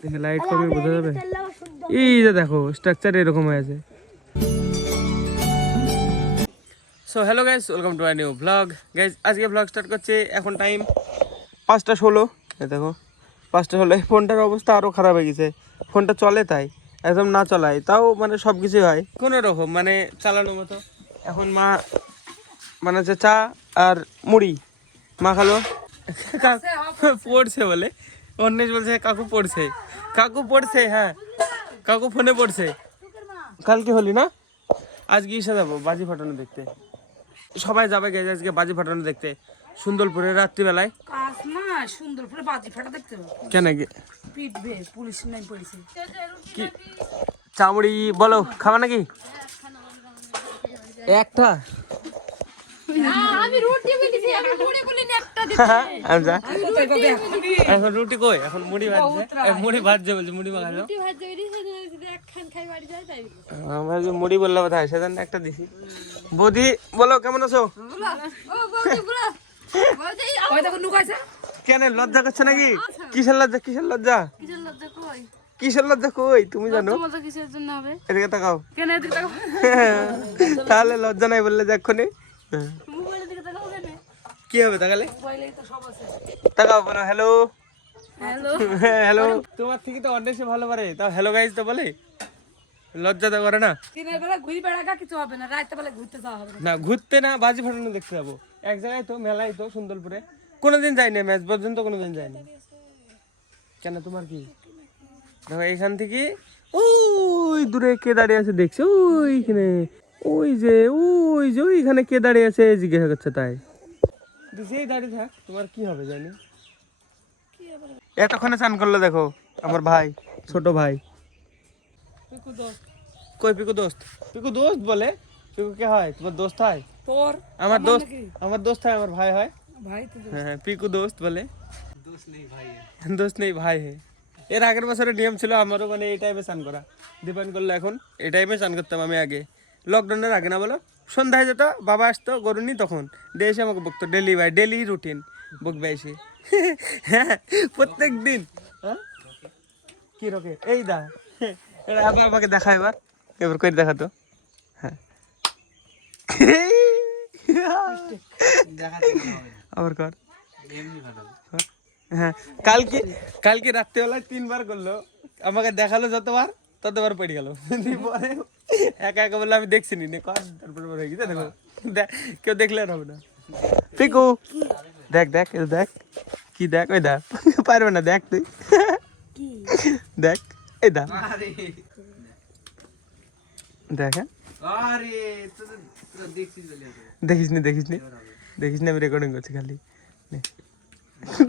দেখে লাইট কমে বোঝা যাবে। এই যে দেখো স্ট্রাকচার এরকম হয়েছে। So hello guys, welcome to my new blog. Guys আজকে ব্লগ স্টার্ট করছে, এখন টাইম 5:16। দেখো 5:16। ফোনটার অবস্থা আরও খারাপ হয়ে গেছে। ফোনটা চলে তাই, একদম না চলাই তাও মানে সব কিছুই হয় কোনো রকম, মানে চালানোর মতো। এখন মা বানাচ্ছে চা আর মুড়ি, মা খালো। পড়ছে বলে অন্যেষ বলছে কাকু পড়ছে, কাকু পড়ছে, হ্যাঁ কাকু ফোনে পড়ছে। কালকে হলি না, আজকে এসে যাবো বাজি ফাটানো দেখতে। সবাই যাবে গেছে আজকে বাজি ফাটানো দেখতে সুন্দরপুরে রাত্রিবেলায়। সুন্দরপুরে বাজি ফাটা দেখতে কেন পিটবে, পুলিশ নাই পড়েছে। কি চামড়ি বলো, খাবা নাকি একটা? আমি রুটি বলেছি, আমি মুড়ি বলিনি একটা দিতে। এখন রুটি কই, এখন মুড়ি ভাজছে, মুড়ি ভাজছে বলছে, মুড়ি মাখালো। রুটি ভাজতে বেরিয়েছে, একখান খাই বাড়ি যায় তাই। আমরা যে মুড়ি বললাম কোথায়, সেজন্য একটা দিছি। বৌদি বলো কেমন আছো? ও বৌদি বলা বৌদি ওই দেখো লুকাইছে। কেন লজ্জা করছে নাকি? কিসের লজ্জা, কিসের লজ্জা, কিসের লজ্জা কই? কিসের লজ্জা কই তুমি জানো? তোমাদের কিসের জন্য হবে? এদিকে তাকাও। কেন এদিকে তাকাও? তাহলে লজ্জা নাই বললে যে এক্ষুনি মোবাইলের দিকে তাকাও কেন? কি হবে তাকালে? মোবাইলে তো সব আছে। তাকাও, বলো হ্যালো। Hello hello. তোমার থেকে তো অনেক ভালো পারে, তাও হ্যালো গাইজ তো বলে, লজ্জা তো করে না। দিনের বেলা ঘুরি বেড়াগা কিছু হবে না, রাতের বেলা ঘুরতে যাওয়া হবে না। না ঘুরতে না, বাজি ফাটানো দেখতে যাবো এক জায়গায়, তো মেলায় তো সুন্দরপুরে। কোনোদিন যাইনি, ম্যাচ পর্যন্ত কোনোদিন যাইনি। কেন তোমার কি? দেখো এইখান থেকে ওই দূরে কে দাঁড়িয়ে আছে দেখছো, ওইখানে, ওই যে ওইখানে কে দাঁড়িয়ে আছে জিজ্ঞাসা করছে, তাই দিছেই দাঁড়িয়ে থাক, তোমার কি হবে জানি। এতক্ষণে চান করলো দেখো আমার ভাই, ছোট ভাই। কই পিকু দোস্ত? পিকু দোস্ত বলে? পিকু কে হয়? তোমার দোস্ত হয়? তোর আমার দোস্ত, আমার দোস্ত হয়, আমার ভাই হয়। ভাই তো হ্যাঁ পিকু দোস্ত বলে। দোস্ত নেই ভাই হে। এর আগের বছরের নিয়ম ছিল আমারও, মানে এই টাইমে চান করা। ডিপেন্ড করলো এখন, এই টাইমে চান করতাম আমি আগে, লকডাউনের আগে না বলো। সন্ধ্যায় যেত, বাবা আসতো গরুনি, তখন দিয়ে এসে আমাকে বকতো, ডেলি ভাই ডেলি রুটিন বকবে এসে। হ্যাঁ প্রত্যেক দিন। হ্যাঁ কি রকে এই দা, এটা আবার আমাকে দেখা, এবার এবার করে দেখাতো। হ্যাঁ আবার কর। হ্যাঁ কালকে, কালকে রাত্রিবেলায় 3বার করলো, আমাকে দেখালো যতবার ততবার পড়ে গেল। পরে একা একা বললো আমি দেখছি নি, কর তারপরে হয়ে গেছে। দেখো কেউ দেখলে আর হবে না। পিকু দেখ দেখ দেখ কি দেখ, ওই দেখ পারবে না, দেখ তুই দেখ, এই দেখ দেখ। দেখিস নি দেখিস নি দেখিস নি, আমি রেকর্ডিং করছি খালি।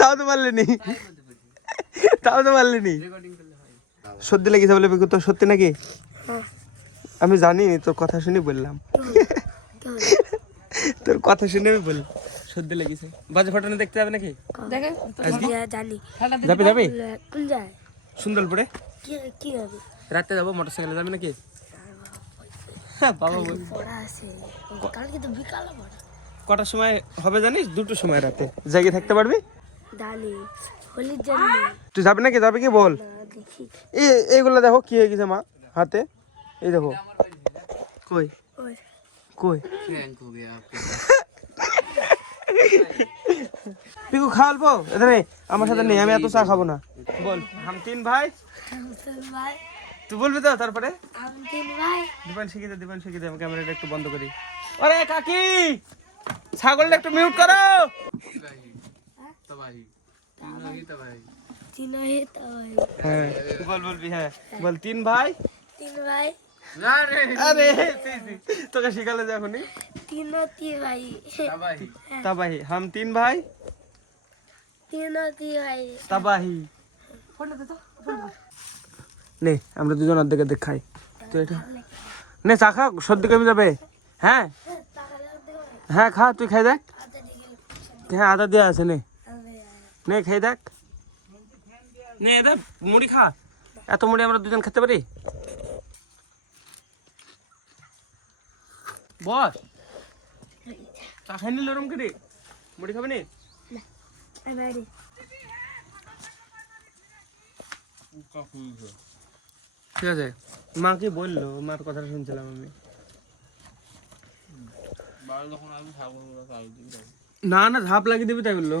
তাও তো পারলিনি, তাও তো পারলিনি। সত্যি লেগেছে বলে পিকু, তোর সত্যি নাকি? আমি জানি তোর কথা শুনে বললাম, তোর কথা শুনে আমি বললাম সত্যি লেগেছে। বাজে ফাটানো দেখতে যাবে নাকি? দেখে যাবে যাবে সুন্দরপুরে কি হবে? রাতে যাবো, মোটরসাইকেলে যাবে নাকি? হ্যাঁ বাবা বল। কালকে তো বিকালে পড়া। কটার সময় হবে জানিস? 2টোর সময় রাতে জায়গা থাকতে পারবি? দালি হোলির জন্য তুই যাবে নাকি? যাবে কি বল? দেখি এইগুলো দেখো কি হয়ে গেছে মা হাতে, এই দেখো। কই ওই কই পিকু খাওয়ালবো এখানে আমার সাথে নেই, আমি এত চা খাবো না। বল হাম 3 ভাই, ভাই তুই বলবি তো তারপরে। আমতিন ভাই দীপান শিখিয়ে দে, দীপান শিখিয়ে দে, আমি ক্যামেরাটা একটু বন্ধ করি। আরে কাকি ছাগলটা একটু মিউট করো। তিনহি তাই হ্যাঁ বল, বলবি হ্যাঁ বল। 3 ভাই, 3 ভাই আরে তোকে শিখালে যে এখনই। তিনতি ভাই তাবাহি হাম 3 ভাই তিনতি ভাই তাবাহি। নে আমরা দুজন অর্ধেক অর্ধেক খাই, তুই এটা নে চা খা, সর্দি কমে যাবে। হ্যাঁ হ্যাঁ খা, তুই খাই দেখ। হ্যাঁ আদা দেওয়া আছে, নে নে খাই দেখ, নে এদের মুড়ি খা। এত মুড়ি আমরা দুজন খেতে পারি? বস চা খাই নিল ওরম করে, মুড়ি খাবে নি? ঠিক আছে, মা কি বললো, মার কথাটা শুনছিলাম আমি। না না, ধাপ লাগিয়ে দিবি তাই বললো।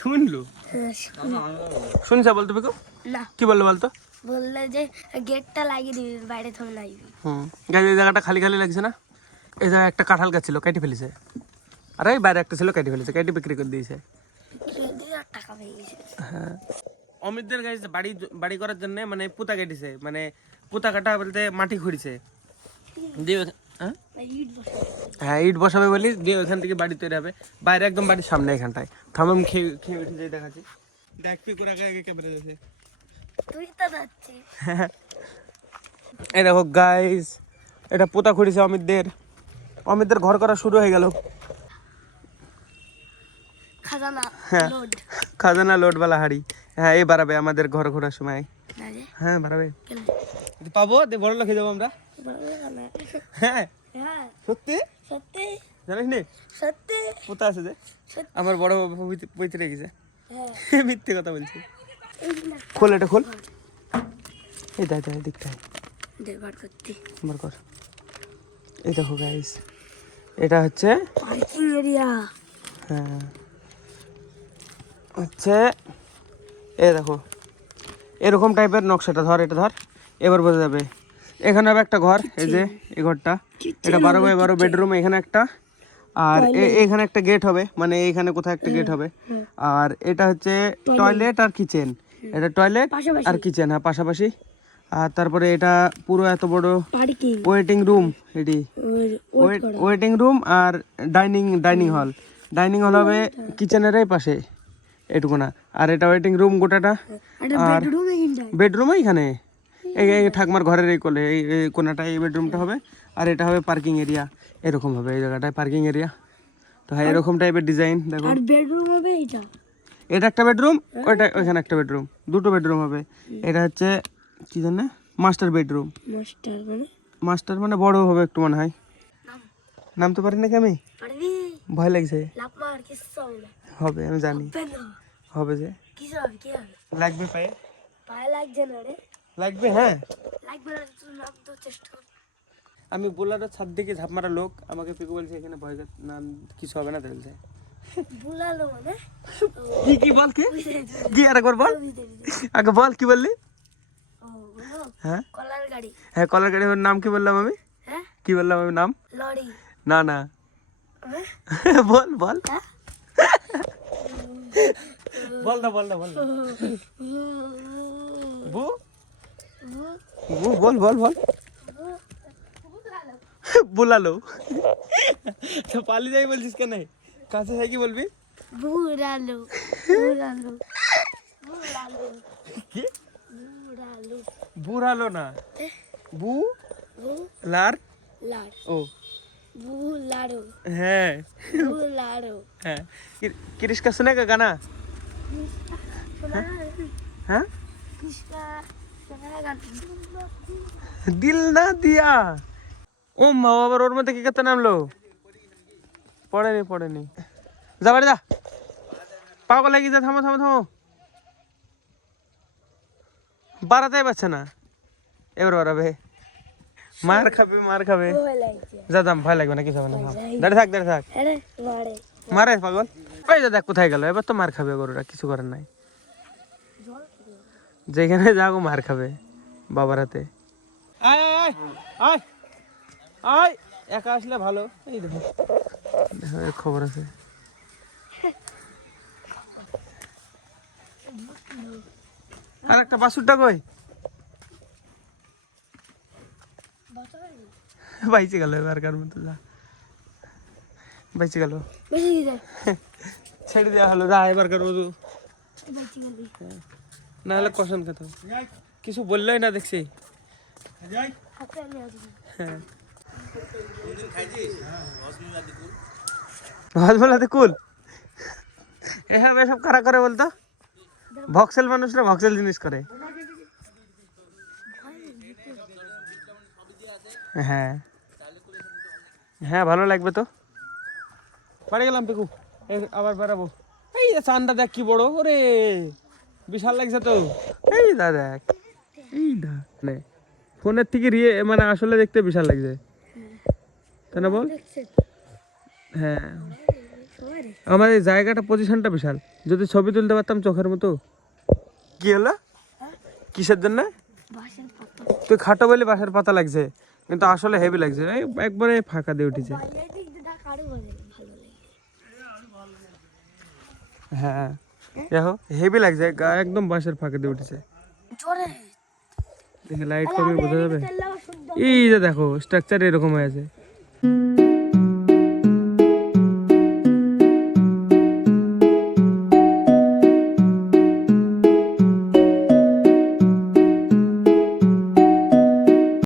শুনলো, শুনছে বলতো পিকু? না কি বললো বলতো? বললে যে গেটটা লাগিয়ে দিবি, বাইরে থমে লাগবি। গাছ এই জায়গাটা খালি খালি লাগছে না? এই জায়গায় একটা কাঁঠাল গাছ ছিল, কেটে ফেলেছে। আর এই বাইরে একটা ছিল, কেটে ফেলেছে, কেটে বিক্রি করে দিয়েছে। আর টাকা পেয়ে গেছে। হ্যাঁ, অমিতদের গাছ বাড়ি বাড়ি করার জন্য মানে পুতা কেটেছে, মানে পুতা কাটা বলতে মাটি খুঁড়িছে দিয়ে হ্যাঁ ইট বসে হ্যাঁ ইট বসাবে বলি, দিয়ে ওখান থেকে বাড়ি তৈরি হবে। বাইরে একদম বাড়ির সামনে এখানটায়। থামাম খেয়ে খেয়ে উঠে যাই, দেখাচ্ছি। দেখ পি করে আগে আগে ক্যামেরা যাচ্ছে। তুই তো যাচ্ছিস। এই দেখো গাইস, এটা পোতা খুঁড়িছে অমিতদের ঘর করা শুরু হয়ে গেল। খাজানা হ্যাঁ, লোড খাজানা লোডওয়ালা হাড়ি। হ্যাঁ, এই বাড়াবে আমাদের ঘর ঘোরার সময়। না রে হ্যাঁ বাড়াবে, কেন পাবো দিয়ে বড় লোক হয়ে যাবো আমরা। হ্যাঁ হ্যাঁ সত্যি, সত্যি জানিস নি সত্যি পোতা আছে যে সত্যি। আমার বড় বাবা বইতে রেখেছে। হ্যাঁ মিথ্যে কথা বলছি। এই না খোল এটা খোল, এই দেখ দেখ দিকটায় দেবার করতে বার কর। এই দেখো গাইস, এটা হচ্ছে পার্কিং এরিয়া। হ্যাঁ হচ্ছে এই দেখো এরকম টাইপের নকশাটা। ধর এটা ধর, এবার বোঝা যাবে। এখানে হবে একটা ঘর, এই যে এই ঘরটা, এটা 12x12 বেডরুম, এখানে একটা, আর এখানে একটা গেট হবে, মানে এইখানে কোথায় একটা গেট হবে। আর এটা হচ্ছে টয়লেট আর কিচেন, এটা টয়লেট আর কিচেন, হ্যাঁ পাশাপাশি। আর তারপরে এটা পুরো এত বড় পার্কিং ওয়েটিং রুম, এটি ওয়েটিং রুম আর ডাইনিং হল হবে কিচেনের এই পাশে, এটুকু না। আর এটা ওয়েটিং রুম গোটাটা, আর বেডরুম এইখানে এই এই ঠাকমার ঘরের এই কোলে এই কোনাটা, এই বেডরুমটা হবে। আর এটা হবে পার্কিং এরিয়া, এরকম হবে এই জায়গাটায় পার্কিং এরিয়া। তো হ্যাঁ, এরকম টাইপের ডিজাইন দেখো। আর বেডরুম হবে এটা, এটা একটা বেডরুম, ওইখানে একটা বেডরুম, দুটো বেডরুম হবে। এটা হচ্ছে কি জানে মাস্টার বেডরুম। মাস্টার মানে বড় হবে একটু মনে হয়। নাম তো পারি নাকি আমি, পারবি ভয় লাগছে। লাভ মার কিচ্ছু হবে না। হবে আমি জানি, হবে না। হবে যে কিসে হবে, কি হবে? লাগবে পায়ে, পায়ে লাগছে না রে, লাগবে। হ্যাঁ, লাগবে না, তুই নাম তো চেষ্টা কর। আমি বোলারের ছাদ দিকে ঝাঁপ মারা লোক, আমাকে পিকু বলছে এখানে ভয় না, কিছু হবে না বলছে। বুলালো মানে কি কি বল, কি আরেকবার বল, আগে বল কি বললি? ও বলো হ্যাঁ কলার গাড়ি। হ্যাঁ, কলার গাড়ি। ওর নাম কি বললাম আমি? হ্যাঁ কি বললাম আমি নাম? লরি। না না, হ্যাঁ? বল বল হ্যাঁ? বল না, বল না, বল না। বু বু বল বল বল, বুলালো। তো পালিয়ে যাই বলছিস কেন? কাছে যাই কি বলবি? বুড়ালো বুড়ালো বুড়ালো কি বুড়ালো বুড়ালো না, বু বু লার লাড় ও बुलारो হ্যাঁ बुलारो হ্যাঁ। क्रिश का सुनेगा गाना? हाँ, किसका सुनेगा? दिल ना दिया। ও মা বাবার ওর মধ্যে কি করতে নামলো? পড়েনি যা বাড়ি যা, পাগল লাগি যা। থামো থামো থামো, বাড়াতেই পারছে না, এবার বাড়াবে। মার খাবে। वो लाइक যা দাম, ভয় লাগবে না, কিছু হবে না। দাঁড়িয়ে থাক। अरे मारे মারে পাগল, ওই যা দেখ কোথায় গেল। এবার তো মার খাবে গরুরা, কিছু করার নাই। যেখানে যাও মার খাবে বাবার হাতে। আয় আয় আয় আয়, একা আসলে ভালো। এই দেখো খবর আছে। আর একটা বাসুরটা কই? বাইচে গেল এবার, কার মতো যা বাইচে গেল, बस इधर ছেড়ে দেওয়া হলো। যা এবার কার মতো, बच्ची गली না হলে কসম খেত। কিছু বললেই না দেখছি। हाथ में आ गई হ্যাঁ, হজমলাতে কুল এসব এসব কারা করে বলতো? ভক্সেল মানুষরা ভক্সেল জিনিস করে। হ্যাঁ হ্যাঁ, ভালো লাগবে তো। বাড়ি গেলাম পিকু, আবার বেড়াবো। এই চান্দা দেখ কি বড়, ওরে বিশাল লাগছে তো এই দা দেখ এই দা মানে ফোনের থেকে মানে আসলে দেখতে বিশাল লাগছে তাই না বল হ্যাঁ আমার এই জায়গাটা পজিশনটা বিশাল যদি ছবি তুলতে পারতাম চোখের মতো কি হলো কিসের জন্য বাঁশের পাতা তুই খাটো বলে বাঁশের পাতা লাগছে কিন্তু আসলে হেভি লাগছে এই একবারে ফাঁকা দিয়ে উঠেছে বাইরের দিক দিয়ে দেখ আরো ভালো লাগে হ্যাঁ দেখো হেভি লাগছে একদম বাঁশের ফাঁকা দিয়ে উঠেছে জোরে দেখে লাইট কমে বোঝা যাবে তেল শুদ্ধ এই যে দেখো স্ট্রাকচার এরকম হয়ে আছে